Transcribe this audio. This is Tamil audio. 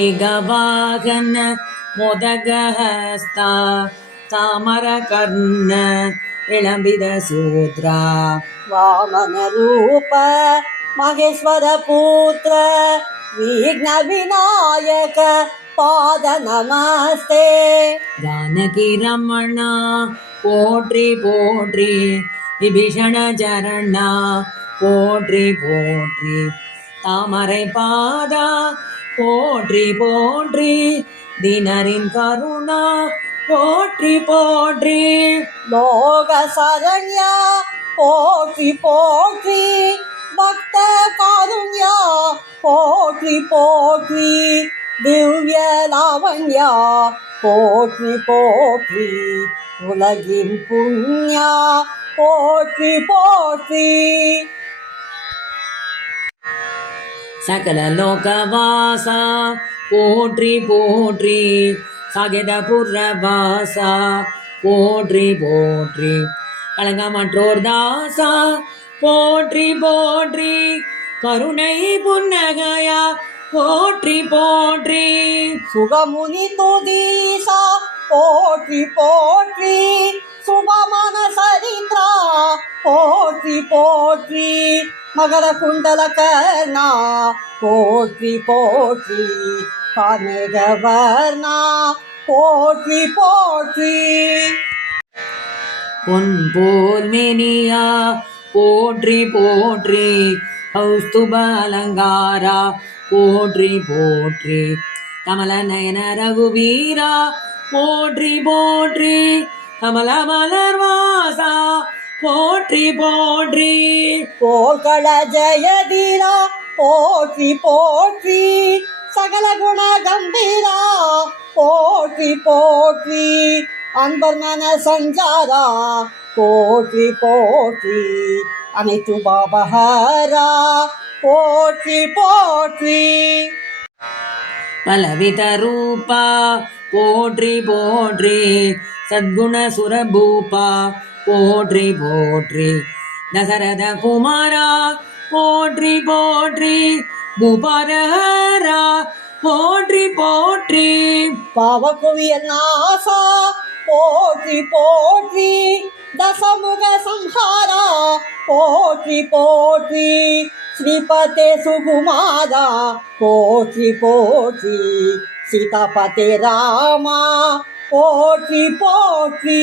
மூஷிகவாகன மோதகஹஸ்தா தாமரகர்ண இளம்பித சூத்ரா வாமன ரூப மகேஸ்வர புத்திர விக்ன விநாயக பாத நமஸ்தே. ஜானகி ரமணா போற்றி போற்றி விபீஷண சரணா போற்றி போற்றி தாமரை பாதா போற்றி போற்றி தினரின் கருணா போற்றி போற்றி லோக சரண்யா போற்றி போற்றி பக்த காருண்யா போற்றி போற்றி திவ்ய லாவண்யா போற்றி போற்றி உலகின் புண்ணியா போற்றி போற்றி சகல லோகவாசா போற்றி போற்றி சாகித புரவாசா போற்றி போற்றி கலங்கமற்றோர் தாசா போற்றி போற்றி கருணை புன்னகையா போற்றி போற்றி சுகமுனி துதீசா போற்றி போற்றி சுபமன சரித்ரா போற்றி போற்றி மகர குண்டல கர்ணா போற்றி போற்றி கார்மேகவர்ணா போற்றி போற்றி பொன் போல் மேனியா போற்றி போற்றி கௌஸ்துப அலங்காரா போற்றி போற்றி கமல நயன ரகுவீரா போற்றி போற்றி கமல மலர்வாசா போற்றி போற்றி போர்கள ஜெயதீரா போற்றி போற்றி சகல குண கம்பீரா போற்றி போற்றி அன்பர் மன சஞ்சாரா போற்றி போற்றி அனைத்து பாபஹரா போற்றி போற்றி பலவித ரூபா போற்றி போற்றி சத்குண சுரபூபா போற்றி போற்றி தசரத குமாரா போற்றி போற்றி பூபாரஹரா போற்றி போற்றி பாவகுவியல் நாசா போற்றி போற்றி தசமுக சம்ஹாரா போற்றி போற்றி ஸ்ரீபதே சுகுமாரா போற்றி போற்றி சீதாபதே ராமா போற்றி போற்றி.